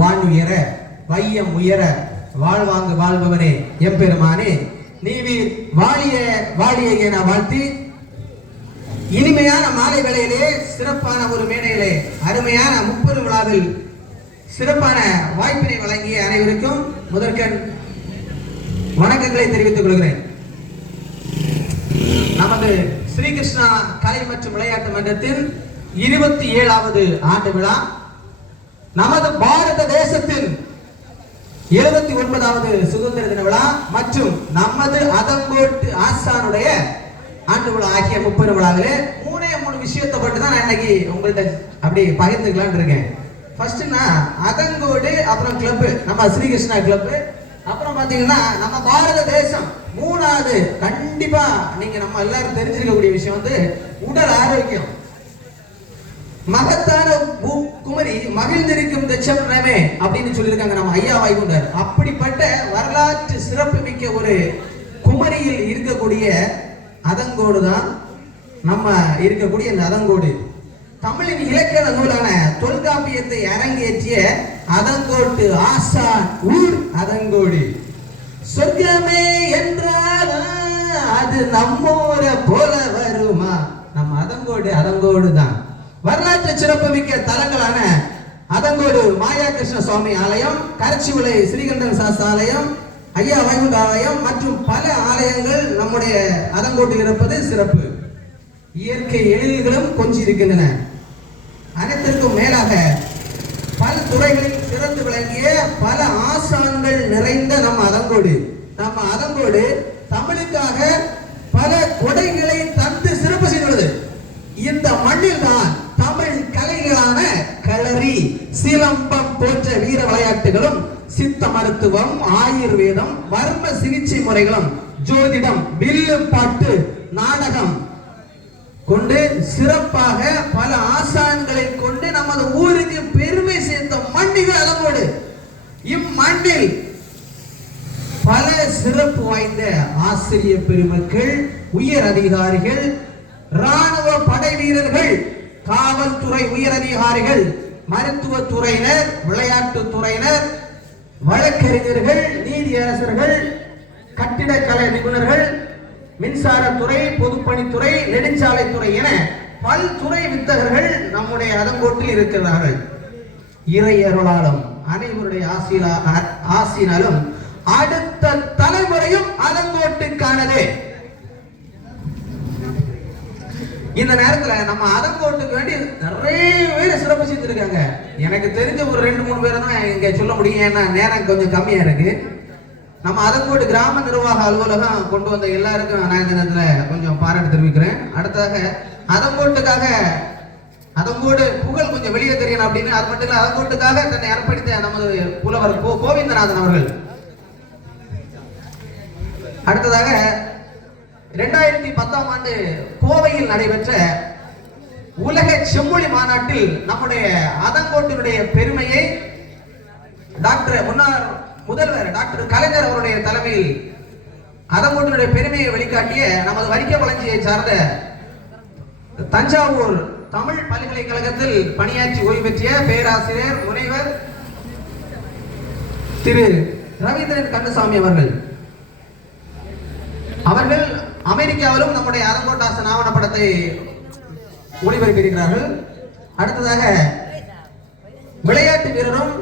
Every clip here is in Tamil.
வானுயர வையம் உயர வாழ்வாங்கு வாழ்பவனே எம்பெருமானே நீவீர் வாழிய வாழிய என வாழ்த்தி இனிமையான மாலை வேளையிலே சிறப்பான ஒரு மேடையிலே அருமையான முப்பெரும் விழாவில் சிறப்பான வாய்ப்பினை வழங்கிய அனைவருக்கும் முதற்கண் வணக்கங்களை தெரிவித்துக் கொள்கிறேன். நமது ஸ்ரீகிருஷ்ணா கலை மற்றும் விளையாட்டு மன்றத்தின் 27வது ஆண்டு விழா, நமது பாரத தேசத்தின் 79வது சுதந்திர தின விழா மற்றும் நமது அதங்கோட்டு ஆசானுடைய ஆண்டு விழா ஆகிய முப்பெரும் விழாவிலே மூணு விஷயத்தை பற்றி தான் நான் இன்னைக்கு உங்கள்கிட்ட அப்படி பகிர்ந்துக்கலான் இருக்கேன். ஃபர்ஸ்ட்னா அதங்கோடு, அப்புறம் கிளப், நம்ம ஸ்ரீகிருஷ்ணா கிளப், அப்புறம் பாத்தீங்கன்னா நம்ம பாரத தேசம். மூணாவது கண்டிப்பா நீங்க நம்ம எல்லாரும் தெரிஞ்சிருக்கக்கூடிய விஷயம் வந்து உடல் ஆரோக்கியம். மகத்தான குமரி மகிழ்ந்திருக்கும் தச்சமே அப்படின்னு சொல்லியிருக்காங்க நம்ம ஐயா வைகுண்டர். அப்படிப்பட்ட வரலாற்று சிறப்பு மிக்க ஒரு குமரியில் இருக்கக்கூடிய அதங்கோடு தான் நம்ம இருக்கக்கூடிய இந்த அதங்கோடு. தமிழின் இலக்கண நூலான தொல்காப்பியத்தை அரங்கேற்றிய அதங்கோட்டு ஆசான் ஊர் அதங்கோடு. சொர்க்கமே என்றால் அது நம்மோர போல வருமா? நம்ம அதங்கோடு தான். வரலாற்று சிறப்பு மிக்க தலங்களான அதங்கோடு மாயா கிருஷ்ண சுவாமி ஆலயம், கரச்சிவிளை ஸ்ரீகண்டன் சாஸ்திர ஆலயம், ஐயா வைகுண்ட ஆலயம் மற்றும் பல ஆலயங்கள் நம்முடைய அதங்கோட்டில் இருப்பது சிறப்பு. இயற்கை எழில்களும் கொஞ்சி இருக்கின்றன. அனைத்திற்கும் மேலாக பல துறைகளில் சிறந்து விளங்கிய பல ஆசான்கள் நிறைந்த நம்ம அதங்கோடு தமிழுக்காக பல கொடைகளை தந்து சிறப்பு செய்துள்ளது. இந்த மண்ணில் தான் தமிழ் கலைகளான களரி, சிலம்பம் போன்ற வீர விளையாட்டுகளும், சித்த மருத்துவம், ஆயுர்வேதம், வர்ம சிகிச்சை முறைகளும், ஜோதிடம், வில்லு பாட்டு, நாடகம் கொண்டு சிறப்பாக பல ஆசான்களை கொண்டு நமது ஊருக்கு பெருமை சேர்த்த மண்ணில் அதங்கோடு. இம்மண்ணில் பல சிறப்பு வாய்ந்த ஆசிரிய பெருமக்கள், உயர் அதிகாரிகள், ராணுவ படை வீரர்கள், காவல்துறை உயர் அதிகாரிகள், மருத்துவ துறையினர், விளையாட்டு துறையினர், வழக்கறிஞர்கள், நீதியரசர்கள், கட்டிடக்கலை நிபுணர்கள், மின்சாரத்துறை, பொதுப்பணித்துறை, நெடுஞ்சாலைத்துறை என பல்துறை வித்தகர்கள் நம்முடைய அதங்கோட்டில் இருக்கிறார்கள். இறையருளாலும் அனைவருடைய ஆசினாலும் அடுத்த தலைமுறையும் அதங்கோட்டுக்கானதே. இந்த நேரத்துல நம்ம அதங்கோட்டுக்கு வேண்டி நிறைய பேர் சிறப்பு செய்திருக்காங்க. எனக்கு தெரிஞ்ச ஒரு 2-3 பேரை தான் இங்க சொல்ல முடியும், ஏன்னா நேரம் கொஞ்சம் கம்மியா இருக்கு. நம்ம அதங்கோடு கிராம நிர்வாக அலுவலகம் கொண்டு வந்த எல்லாருக்கும் நான் இந்த நேரத்துல கொஞ்சம் பாராட்டு தெரிவிக்கிறேன். அடுத்ததாக அதங்கோடு புகழ் கொஞ்சம் வெளியே தெரியணும் அப்படின்னு, அது மட்டும் இல்ல அதங்கோட்டுக்காக தன்னை அர்ப்பணித்த நமது புலவர் கோவிந்தநாதன் அவர்கள். அடுத்ததாக 2010ஆம் ஆண்டு கோவையில் நடைபெற்ற உலக செம்மொழி மாநாட்டில் நம்முடைய அதங்கோட்டினுடைய பெருமையை முன்னாள் முதல்வர் டாக்டர் கலைஞர் அவருடைய தலைமையில் அதங்கோட்டினுடைய பெருமையை வெளிக்காட்டிய நமது வரிக்க வளர்ச்சியை சார்ந்த தஞ்சாவூர் தமிழ் பல்கலைக்கழகத்தில் பணியாற்றி ஓய்வு பெற்ற பேராசிரியர் முனைவர் திரு ரவீந்திரன் கந்தசாமி அவர்கள் அமெரிக்காவிலும் நம்முடைய அதங்கோட்டாசன் ஆவணப்படத்தை ஒளிபரப்பியிருக்கிறார்கள். அடுத்ததாக விளையாட்டு வீரரும்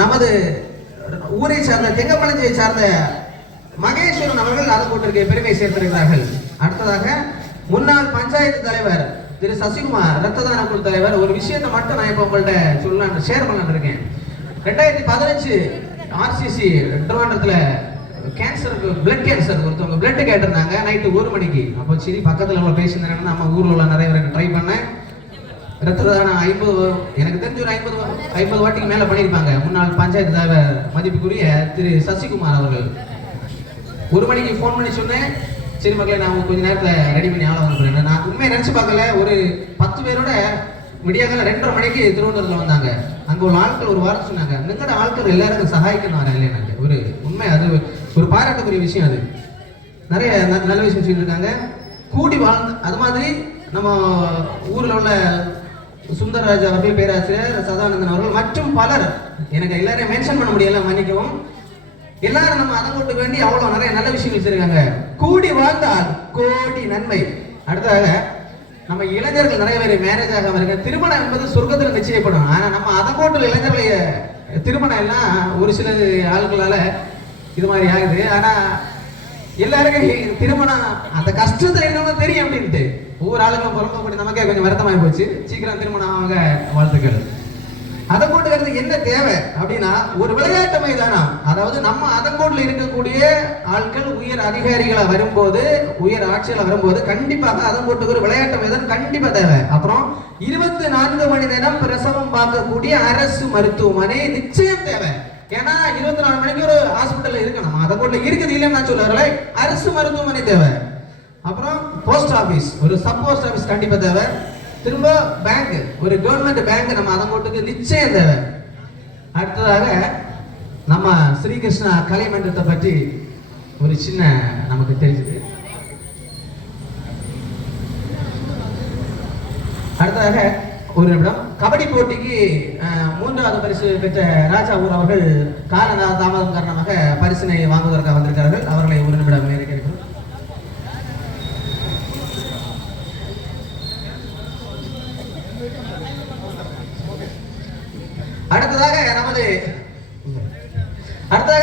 நமது ஊரை சார்ந்த தெங்கமலஞ்சியை சார்ந்த மகேஸ்வரன் அவர்கள் அதங்கோட்டிற்கு பெருமை சேர்த்திருக்கிறார்கள். அடுத்ததாக முன்னாள் பஞ்சாயத்து தலைவர் திரு சசிகுமார், ரத்த தான குழு தலைவர். ஒரு விஷயத்தை மட்டும் நான் இப்ப உங்கள்கிட்ட ஷேர் பண்ண இருக்கேன். 2015 ஆர்சிசி திருவனந்தபுரத்துல கேன்சருக்கு, பிளட் கேன்சர் ஒருத்தவங்க பிளட் கேட்டிருந்தாங்க நைட்டு 1 மணிக்கு. அப்போ சரி பக்கத்தில் உள்ள பேசியிருந்தாங்க, நம்ம ஊரில் உள்ள நிறைய பேருக்கு ட்ரை பண்ணேன். ரத்த தானம் 50, எனக்கு தெரிஞ்ச ஒரு 50 வாட்டிக்கு மேலே பண்ணியிருப்பாங்க. முன்னாள் பஞ்சாயத்து தலைவர் மதிப்புக்குரிய திரு சசிகுமார் அவர்கள் 1 மணிக்கு ஃபோன் பண்ணி சொன்னேன், சரி மக்களே நான் கொஞ்சம் நேரத்தில் ரெடி பண்ணி ஆள வந்துடுறேன். நான் உண்மையை நினச்சி பார்க்கல, ஒரு 10 பேரோட விடியாக்கால 2:30 மணிக்கு திருவனந்தபுரத்தில் வந்தாங்க. அங்கே உள்ள ஆட்கள் ஒரு வாரம் சொன்னாங்க, நிங்கட ஆட்கள் எல்லாருக்கும் சகாய்க்கணும் வரேன் இல்லை. எனக்கு ஒரு உண்மை, அது ஒரு பாராட்டுக்குரிய விஷயம். அது நிறைய நல்ல விஷயம் சொல்லியிருக்காங்க. கூடி வாழ்ந்து அது மாதிரி நம்ம ஊரில் உள்ள சுந்தரராஜ் அவர்கள், பேராசிரியர் சதானந்தன் அவர்கள் மற்றும் பலர், எனக்கு எல்லாரையும் மென்ஷன் பண்ண முடியல, மன்னிக்கவும். எல்லாரும் நம்ம அதங்கோட்டுக்கு வேண்டி அவ்வளவு நிறைய நல்ல விஷயங்கள் செய்றாங்க. கூடி வாழ்ந்தால் கோடி நன்மை. அடுத்ததாக நம்ம இளைஞர்கள் நிறைய பேர் மேரேஜ் ஆகாம இருக்க. திருமணம் என்பது சொர்க்கத்தில் நிச்சயப்படும். ஆனா நம்ம அதங்கோட்டு இளைஞர்களுடைய திருமணம் எல்லாம் ஒரு சில ஆட்களால இது மாதிரி ஆகுது. ஆனா எல்லாருக்கும் திருமணம் அந்த கஷ்டத்துல என்னன்னு தெரியும் அப்படின்ட்டு ஒவ்வொரு ஆளுங்களும் பிறந்தபடி நமக்கே கொஞ்சம் வருத்தமாகி போச்சு. சீக்கிரம் திருமணம் ஆக வாழ்த்துக்கள். அதங்கோட்டுங்கிறது என்ன தேவை அப்படின்னா, ஒரு விளையாட்டு மைதானம். அதாவது நம்ம அதங்கோட்டில் இருக்கக்கூடிய ஆட்கள் உயர் அதிகாரிகளை வரும்போது, உயர் ஆட்சிகளை வரும்போது கண்டிப்பாக அதங்கோட்டுக்கு ஒரு விளையாட்டு மைதானம் கண்டிப்பா தேவை. அப்புறம் 24 மணி நேரம் பிரசவம் பார்க்கக்கூடிய அரசு மருத்துவமனை நிச்சயம் தேவை. ஏன்னா 24 மணிக்கு ஒரு ஹாஸ்பிட்டல் இருக்கு. நம்ம அதங்கோட்டில் இருக்குது இல்லைன்னு நான் சொல்ல வரல. அரசு மருத்துவமனை தேவை. அப்புறம் போஸ்ட் ஆபீஸ், ஒரு சப் போஸ்ட் ஆபீஸ் கண்டிப்பா தேவை. திரும்ப பேங்க், ஒரு கவர்மெண்ட் பேங்க் நம்ம அதங்கோட்டுக்கு நிச்சயம் தேவை. அடுத்ததாக நம்ம ஸ்ரீகிருஷ்ணா கலை மன்றத்தை பற்றி ஒரு சின்ன நமக்கு தெரிஞ்சது. அடுத்ததாக ஒரு நிமிடம், கபடி போட்டிக்கு 3வது பரிசு பெற்ற ராஜா ஊர் அவர்கள் கால தாமதம் காரணமாக பரிசினை வாங்குவதற்காக வந்திருக்கிறார்கள். அவர்களை ஒரு நிமிடம் மேலே கேட்கிறோம். அடுத்ததாக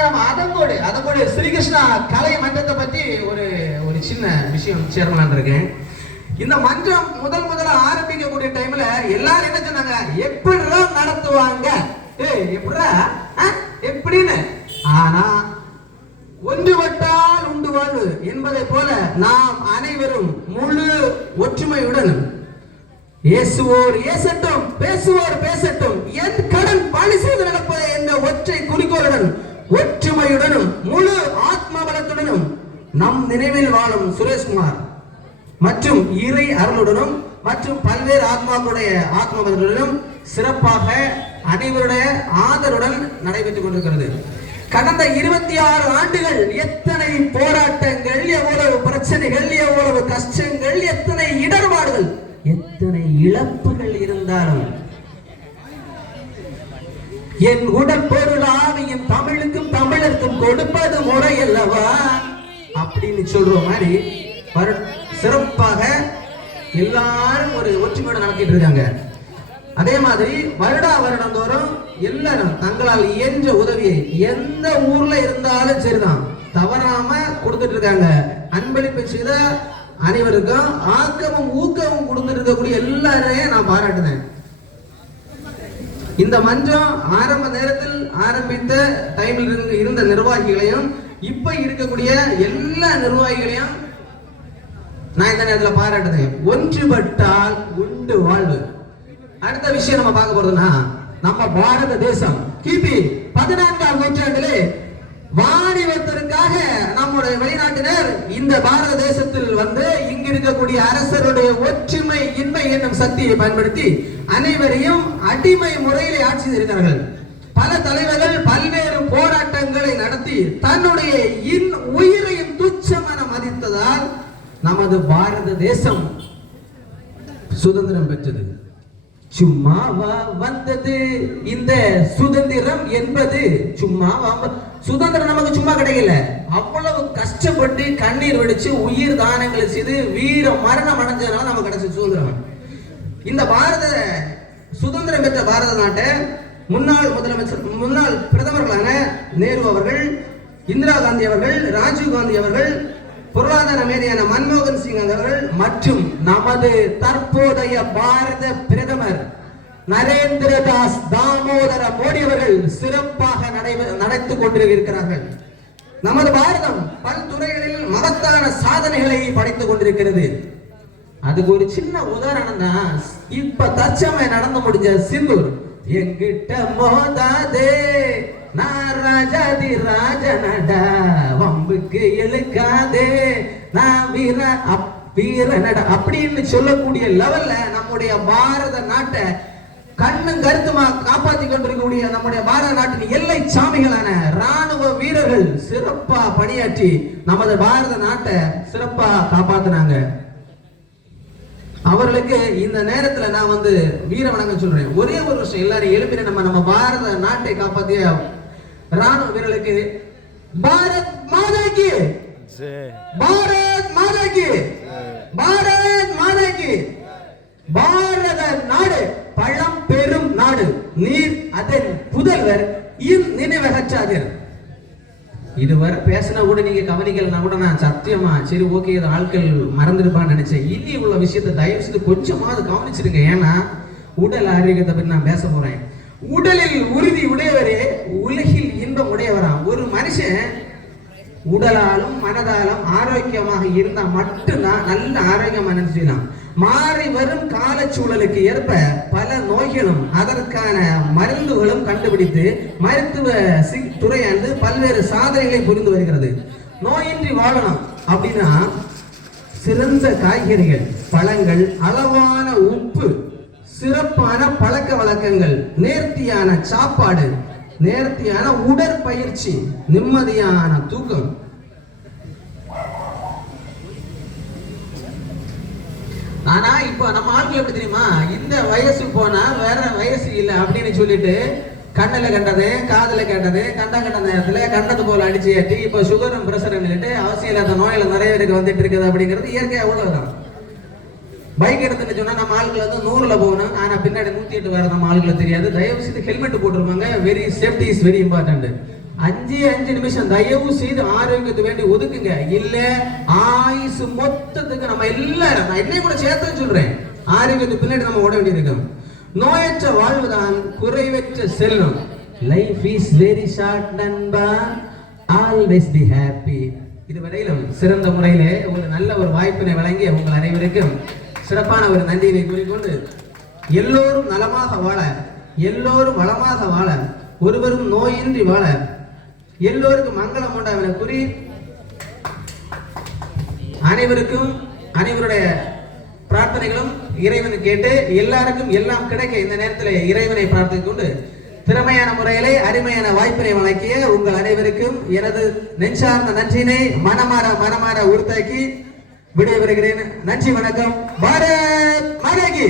நம்ம அதங்கோடு ஸ்ரீகிருஷ்ணா கலை மன்றத்தை பத்தி ஒரு சின்ன விஷயம் சேர்மலான் இருக்கேன். இந்த மன்றம் முதல்ல ஆரம்பிக்கக்கூடிய டைம்ல எல்லாரும் என்ன சொன்னாங்க, எப்படிதான் நடத்துவாங்க எப்படின்னு. ஆனா ஒன்றுபட்டால் உண்டு வாழ்வு என்பதை போல நாம் அனைவரும் முழு ஒற்றுமையுடன் ஏசுவோர் ஏசட்டும், பேசுவோர் பேசட்டும், என் கடன் பணி செய்து நடப்பது என்ற ஒற்றை குறிக்கோளுடன் ஒற்றுமையுடனும் முழு ஆத்ம பலத்துடனும் நம் நினைவில் வாழும் சுரேஷ்குமார் மற்றும் இறை அருளுடனும் மற்றும் பல்வேறு ஆத்மாக்களுடைய ஆத்ம பலத்துடனும் சிறப்பாக அனைவருடைய ஆதரவுடன் நடைபெற்றுக் கொண்டிருக்கிறது. கடந்த 26 ஆண்டுகள் எத்தனை போராட்டங்கள், எவ்வளவு பிரச்சனைகள், எவ்வளவு கஷ்டங்கள், எத்தனை இடர்பாடுகள், எத்தனை இழப்புகள் இருந்தாலும் என் உடல் பொருள் ஆவியும் தமிழுக்கும் தமிழருக்கும் கொடுப்பது முறை அல்லவா அப்படின்னு சொல்ற மாதிரி சிறப்பாக எல்லாரும் ஒரு ஒற்றுமையோடு நடத்திட்டு இருக்காங்க. அதே மாதிரி வருடந்தோறும் எல்லாரும் தங்களால் இயன்ற உதவியை எந்த ஊர்ல இருந்தாலும் சரிதான் தவறாம கொடுத்துட்டு இருக்காங்க. அன்பளிப்பு செய்த அனைவருக்கும் ஆக்கமும் ஊக்கமும் கொடுத்துட்டு இருக்கக்கூடிய எல்லாரையும் நான் பாராட்டுறேன். இந்த மன்றம் ஆரம்ப நேரத்தில் ஆரம்பித்த டைமில் இருந்த நிர்வாகிகளையும் இப்ப இருக்கக்கூடிய எல்லா நிர்வாகிகளையும் நான் இந்த நேரத்தில் பாராட்டுறேன். ஒன்றுபட்டால் உண்டு வாழ்வு. அடுத்த விஷயம் நம்ம பார்க்க போறதுன்னா, நம்ம பாரத தேசம் கிபி 14ஆம் நூற்றாண்டிலே வாணிபத்திற்காக நம்முடைய வெளிநாட்டினர் இந்த பாரத தேசத்தில் வந்து இங்கு இருக்கக்கூடிய அரசருடைய ஒற்றுமை இன்மை என்னும் சக்தியை பயன்படுத்தி அனைவரையும் அடிமை முறையிலே ஆட்சி செய்திருக்கிறார்கள். பல தலைவர்கள் பல்வேறு போராட்டங்களை நடத்தி தன்னுடைய உயிரையும் துச்சமென மதித்ததால் நமது பாரத தேசம் சுதந்திரம் பெற்றது. சும்மாவா வந்தது இந்த சுதந்திரம் என்பது? சும்மாவா? சுதந்திரம் நமக்கு சும்மா கிடைக்கல. அவ்வளவு கஷ்டப்பட்டு கண்ணீர் வடிச்சு உயிர் தானங்களை செய்து வீர மரணம் அடைஞ்சதுனால நமக்கு கிடைச்ச சுதந்திரம். இந்த பாரத சுதந்திரம் பெற்ற பாரத நாட்டை முன்னாள் முதலமைச்சர், முன்னாள் பிரதமர்களான நேரு அவர்கள், இந்திரா காந்தி அவர்கள், ராஜீவ் காந்தி அவர்கள், பொருளாதார மேதையான மன்மோகன் சிங் அவர்கள் மற்றும் நமது தற்போதைய பாரத பிரதமர் நரேந்திர தாஸ் தாமோதர மோடி அவர்கள் சிறப்பாக நடத்திக் கொண்டிருக்கிறார்கள். நமது பாரதம் பல்துறைகளில் மகத்தான சாதனைகளை படைத்துக் கொண்டிருக்கிறது. அதுக்கு ஒரு சின்ன உதாரணம் தான் இப்ப தற்சமயம் நடந்து முடிஞ்ச சிந்தூர். எங்கிட்ட மோதாதே நான் ராஜாதி ராஜனடா, வம்புக்கு எழுக்காதே நான் வீரனடா அப்படின்னு சொல்லக்கூடிய லெவல்ல நம்முடைய பாரத நாட்டை கண்ணும் கருத்துமா காப்பாற்றி கொண்டிருக்கக்கூடிய நம்முடைய பாரத நாட்டின் எல்லை சாமிகளான ராணுவ வீரர்கள் சிறப்பா பணியாற்றி நமது பாரத நாட்டை சிறப்பா காப்பாத்தினாங்க. அவர்களுக்கு இந்த நேரத்துல நான் வந்து வீர வணக்கம் சொல்றேன். ஒரே ஒரு விஷயம், எல்லாரும் எழுப்பின நம்ம பாரத நாட்டை காப்பாற்றிய ராணுவ வீரர்களுக்கு பாரத் மாதா கி, பாரத் மாதா கி, பாரத் மாதா கி. பாரத நாடு பழம் பெரும் நாடு, நீர் அதன் புதல்வர் நினைவகற்றாதீர். இதுவரை பேசினா கூட நீங்க கவனிக்கலன்னா கூட நான் சத்தியமா சரி ஓகே ஆட்கள் மறந்துருப்பான்னு நினைச்சேன். இனி உள்ள விஷயத்தை தயவு செய்து கொஞ்சமாவது கவனிச்சிருங்க. ஏன்னா உடல் ஆரோக்கியத்தை பற்றி நான் பேச போறேன். உடலில் உறுதி உடையவரே உலகில் இன்பம் உடையவராம். ஒரு மனுஷன் உடலாலும் மனதாலும் ஆரோக்கியமாக இருந்தா மட்டும்தான் நல்ல ஆரோக்கியமா நினைச்சுக்கலாம். மாறி வரும் காலச்சூழலுக்கு ஏற்ப பல நோய்களும் அதற்கான மருந்துகளும் கண்டுபிடித்து மருத்துவ துறையானது பல்வேறு சாதனைகளை புரிந்து வருகிறது. நோயின்றி வாழணும் அப்படின்னா சிறந்த காய்கறிகள், பழங்கள், அளவான உப்பு, சிறப்பான பழக்க வழக்கங்கள், நேர்த்தியான சாப்பாடு, நேர்த்தியான உடற்பயிற்சி, நிம்மதியான தூக்கம். ஆனா இப்ப நம்ம ஆட்கள் எப்படி தெரியுமா, இந்த வயசு போனா வேற வயசு இல்லை அப்படின்னு சொல்லிட்டு கண்ணுல கண்டது காதுல கேட்டது கண்ட நேரத்துல கண்டது போல அடிச்சு ஏற்றி இப்ப சுகரும் பிரஷரும் அவசியம் இல்லாத நோயில நிறைய பேருக்கு வந்துட்டு இருக்குது. அப்படிங்கிறது இயற்கையா அவ்வளவுதான். பைக் எடுத்துன்னு சொன்னா நம்ம ஆளுகள் வந்து 100ல போகணும், ஆனா பின்னாடி 108 வர நம்ம ஆளுகளை தெரியாது. தயவு செய்து ஹெல்மெட் போட்டுருவாங்க. Very safety is very important. 5 நிமிஷம் தயவு செய்து ஆரோக்கியத்தை வேண்டி ஒதுக்குங்க. இல்ல ஆயுசு மொத்தத்துக்கு நம்ம எல்லாரும், நான் என்னையும் கூட சேர்த்து சொல்றேன், ஆரோக்கியத்துக்கு பின்னாடி நம்ம ஓட வேண்டியிருக்கோம். நோயற்ற வாழ்வுதான் குறைவற்ற செல்வம். லைஃப் இஸ் வெரி ஷார்ட் நண்பா, ஆல்வேஸ் பி ஹாப்பி. இதுவரையிலும் சிறந்த முறையிலே ஒரு நல்ல ஒரு வாய்ப்பினை வழங்கி உங்கள் அனைவருக்கும் சிறப்பான ஒரு நன்றியை கூறிக்கொண்டு, எல்லோரும் நலமாக வாழ, எல்லோரும் வளமாக வாழ, ஒருவரும் நோயின்றி வாழ, எல்லோருக்கும் மங்களம் உண்டாவன கூறி அனைவருக்கும் அனைவருடைய பிரார்த்தனைகளும் இறைவனை கேட்டு எல்லாருக்கும் எல்லாம் கிடைக்க இந்த நேரத்தில் இறைவனை பிரார்த்தித்துக் கொண்டு திறமையான முறையிலே அருமையான வாய்ப்பினை வழங்கிய உங்கள் அனைவருக்கும் எனது நெஞ்சார்ந்த நன்றினை மனமாற உறுத்தாக்கி விடைபெறுகிறேன். நன்றி, வணக்கம். பாரத் மாதா கி.